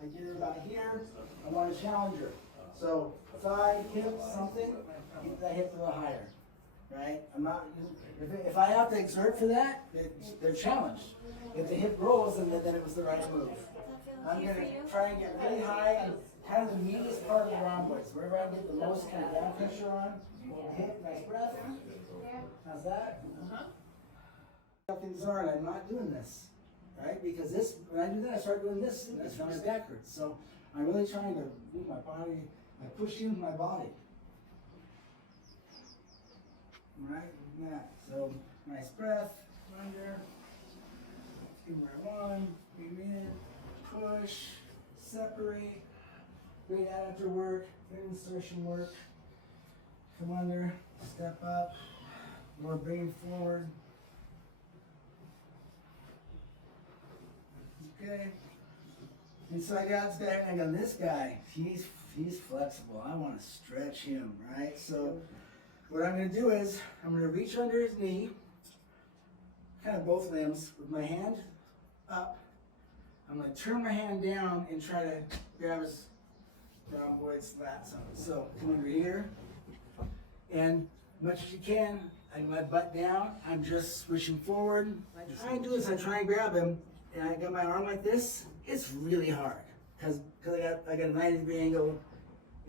I get her about here, I want to challenge her. So thigh, hip, something, get that hip a little higher, right? I'm not, if I have to exert for that, they're challenged. If the hip rolls, then it was the right move. I'm going to try and get really high and kind of the meatiest part of the rhomboids. Wherever I get the most kind of down pressure on, hip, nice breath. How's that? Things are, and I'm not doing this, right? Because this, when I do that, I start doing this, and it's running backwards. So I'm really trying to move my body, I push into my body. Right, like that. So nice breath, under, see where I want, breathe in, push, separate, great adductor work, great insertion work. Come under, step up, more bring forward. Okay. And so I got this guy, he's flexible. I want to stretch him, right? So what I'm going to do is I'm going to reach under his knee, kind of both limbs, with my hand up. I'm going to turn my hand down and try to grab his rhomboid lats on it. So come over here, and much as you can, I have my butt down. I'm just swishing forward. I try and do this. I try and grab him, and I got my arm like this. It's really hard because I got a 90-degree angle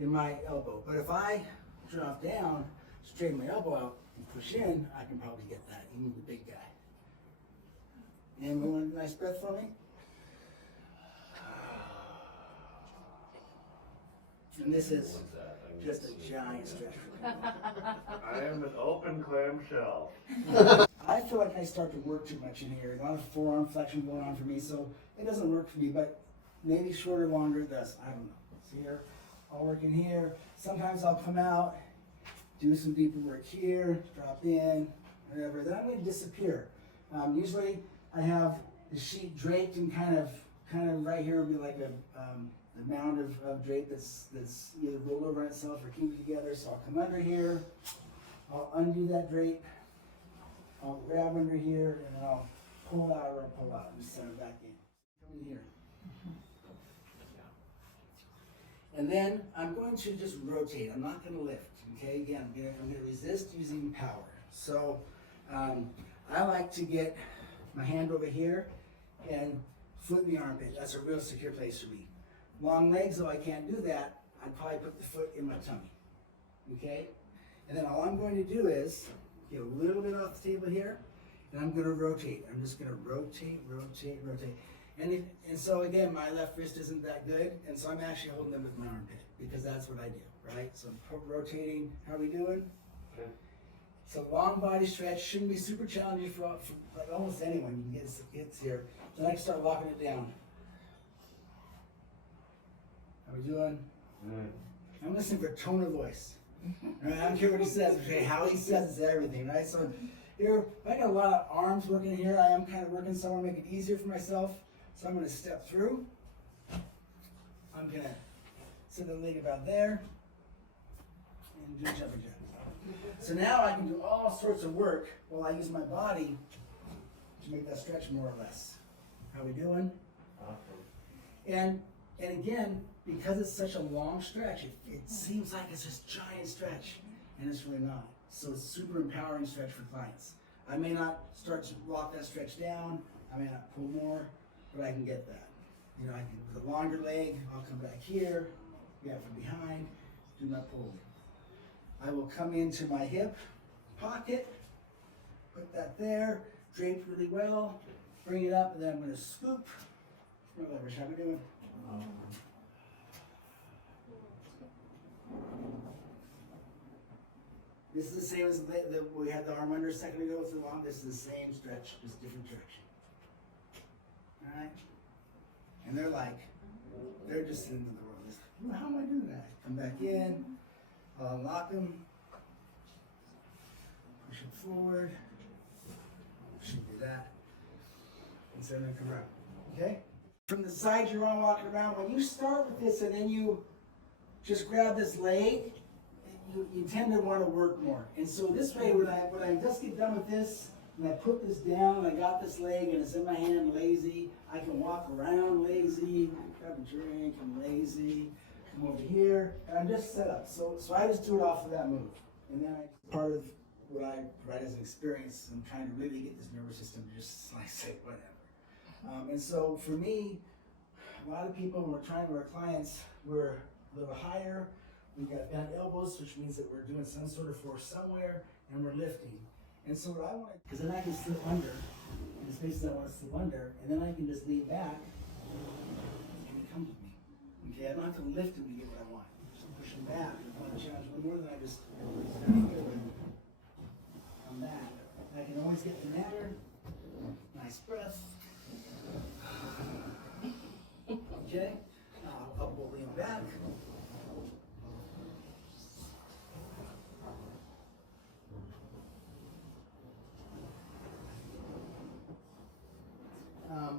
in my elbow. But if I drop down, straighten my elbow out, and push in, I can probably get that, even the big guy. And we want a nice breath for me. And this is just a giant stretch for me. I am an open clamshell. I feel like I start to work too much in here. A lot of forearm flexion going on for me, so it doesn't work for me, but maybe shorter, longer, it does. I don't know. See here, I'll work in here. Sometimes I'll come out, do some deeper work here, drop in, whatever. Then I'm going to disappear. Usually I have the sheet draped and kind of right here would be like a mound of drape that's either rolled over on itself or keep it together. So I'll come under here, I'll undo that drape, I'll grab under here, and then I'll pull out or pull out and center back in. Come in here. And then I'm going to just rotate. I'm not going to lift. Okay, again, I'm going to resist using power. So I like to get my hand over here and foot in the armpit. That's a real secure place for me. Long legs, though I can't do that, I'd probably put the foot in my tummy. Okay? And then all I'm going to do is get a little bit off the table here, and I'm going to rotate. I'm just going to rotate, rotate, rotate. And so again, my left wrist isn't that good, and so I'm actually holding them with my armpit because that's what I do, right? So I'm rotating. How are we doing? Okay. So long body stretch shouldn't be super challenging for like almost anyone. You can get here. Then I can start locking it down. How are we doing? I'm listening for tone of voice. Right? I don't care what he says, okay? How he says is everything, right? So here, I got a lot of arms working here. I am kind of working, so I want to make it easier for myself. So I'm going to step through. I'm going to set the leg about there and do jumping jack. So now I can do all sorts of work while I use my body to make that stretch more or less. How we doing? And again, because it's such a long stretch, it seems like it's this giant stretch, and it's really not. So it's a super empowering stretch for clients. I may not start to lock that stretch down, I may not pull more, but I can get that. You know, I can, with a longer leg, I'll come back here, grab from behind, do my pull. I will come into my hip pocket, put that there, drape really well, bring it up, and then I'm going to scoop. Leverage, how we doing? This is the same as we had the arm under a second ago. So long. This is the same stretch, just different direction. All right? And they're just into the world. How am I doing that? Come back in. I'll unlock them. Push it forward. Should do that. And so then come around. Okay? From the side, you're on walking around. When you start with this and then you just grab this leg, you tend to want to work more. And so this way, when I just get done with this, and I put this down, and I got this leg, and it's in my hand, lazy. I can walk around lazy, grab a drink, I'm lazy. Come over here, and I'm just set up. So I just do it off of that move. And then part of what I provide as an experience, I'm trying to really get this nervous system to just like say whatever. And so for me, a lot of people, when we're trying to our clients, we're a little higher. We've got bent elbows, which means that we're doing some sort of force somewhere, and we're lifting. And so what I want to, because then I can slip under, in the spaces I want to slip under, and then I can just lean back, and he comes with me. Okay, I don't have to lift him to get what I want. Just push him back. I want to challenge a little more than I just come back. I can always get the matter. Nice breath. Okay, up, we'll lean back.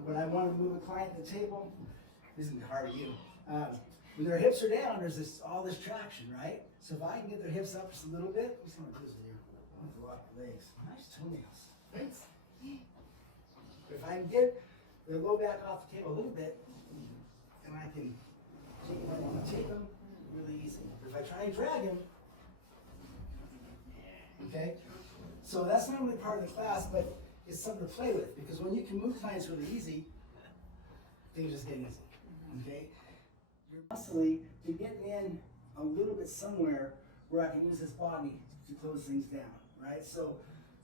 When I want to move a client to the table, this isn't hard to you. When their hips are down, there's all this traction, right? So if I can get their hips up just a little bit, just want to do this with you. I want to walk the legs. Nice toenails. Thanks. If I can get their low back off the table a little bit, then I can take them. I want to take them really easy. If I try and drag them, okay? So that's not really part of the class, but it's something to play with, because when you can move clients really easy, things just get easy, okay? You're muscly to get in a little bit somewhere where I can use this body to close things down, right? So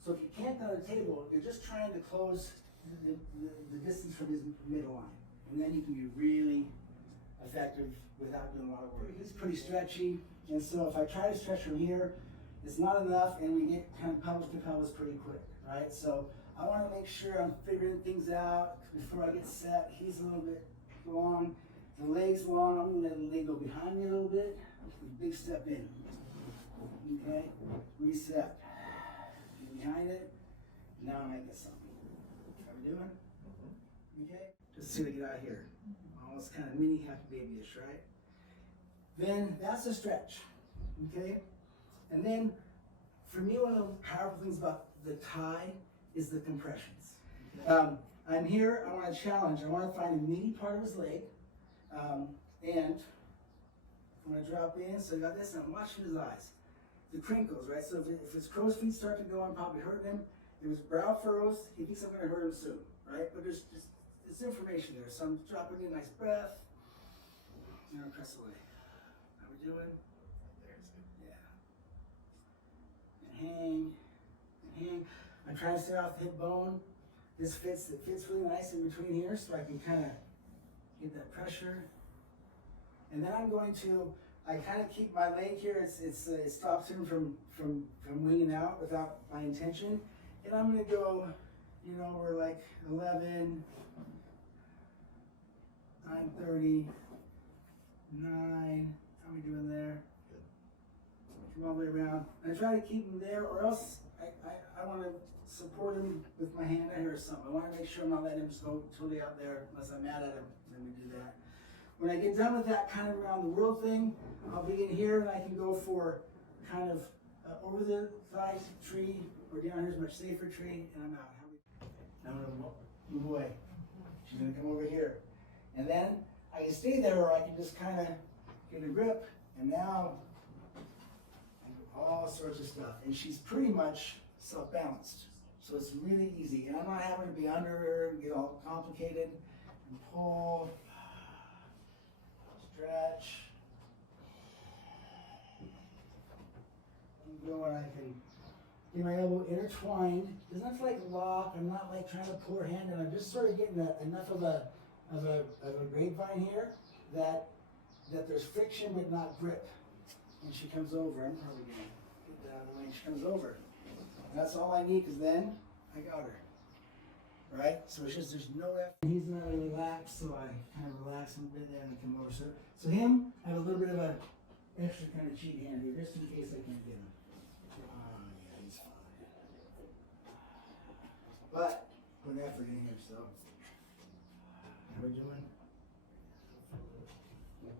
if you can't get on the table, you're just trying to close the distance from his middle line, and then you can be really effective without doing a lot of work. It's pretty stretchy, and so if I try to stretch from here, it's not enough, and we get kind of pelvis to pelvis pretty quick, right? So I want to make sure I'm figuring things out before I get set. He's a little bit long, the leg's long. I'm going to let the leg go behind me a little bit. Big step in. Okay, reset. Behind it. Now I might get something. How we doing? Okay, just see to get out of here. Almost kind of mini happy babyish, right? Then that's a stretch. Okay, and then for me, one of the powerful things about the tie is the compressions. I'm here, I want to challenge, I want to find a meaty part of his leg, and I'm going to drop in, so I got this, and I'm watching his eyes. The crinkles, right? So if his crow's feet start to go, I'm probably hurting him. If his brow furrows, he thinks I'm going to hurt him soon, right? But there's information there, so I'm dropping in a nice breath, and I'll press away. How we doing? Yeah. And hang, and hang. I'm trying to stay off the hip bone. It fits really nice in between here, so I can kind of get that pressure. And then I'm going to, I kind of keep my leg here, it stops him from winging out without my intention. And I'm going to go, you know, we're like 11, 9:30, 9, how are we doing there? Come all the way around. I try to keep him there, or else I want to support him with my hand out here or something. I want to make sure I'm not letting him just go totally out there unless I'm mad at him. Then we do that. When I get done with that kind of around the world thing, I'll be in here and I can go for kind of over the thigh tree, or down here's a much safer tree, and I'm out. I'm gonna move away. She's gonna come over here. And then I can stay there, or I can just kind of get a grip, and now I do all sorts of stuff. And she's pretty much self-balanced. So it's really easy. And I'm not having to be under her and get all complicated and pull, stretch. Go and I can get my elbow intertwined. Doesn't have to like lock. I'm not like trying to pull her hand in. I'm just sort of getting enough of a grapevine here that there's friction but not grip. And she comes over. I'm probably gonna get that out of the way. And she comes over. And that's all I need, because then I got her. Right? So it's just there's no effort. He's not really relaxed, so I kind of relax him a bit there and come over. So him, I have a little bit of a extra kind of cheat hand here, just in case I can't get him. Yeah, he's fine. But put effort in here, so. How we doing?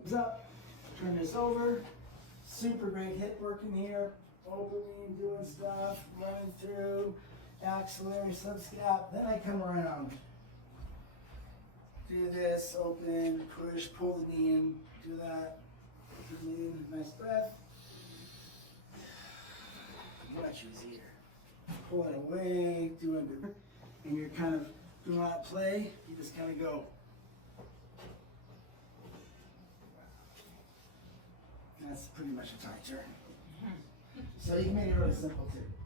What's up? Turn this over. Super great hip work in here. Opening, doing stuff, running through. axillary subscap. Then I come around. Do this, open, push, pull the knee in, do that. Pull the knee in, nice breath. Much easier. Pull it away, doing it. And you're kind of doing that play, you just kind of go. That's pretty much a tight turn. So you can make it really simple too.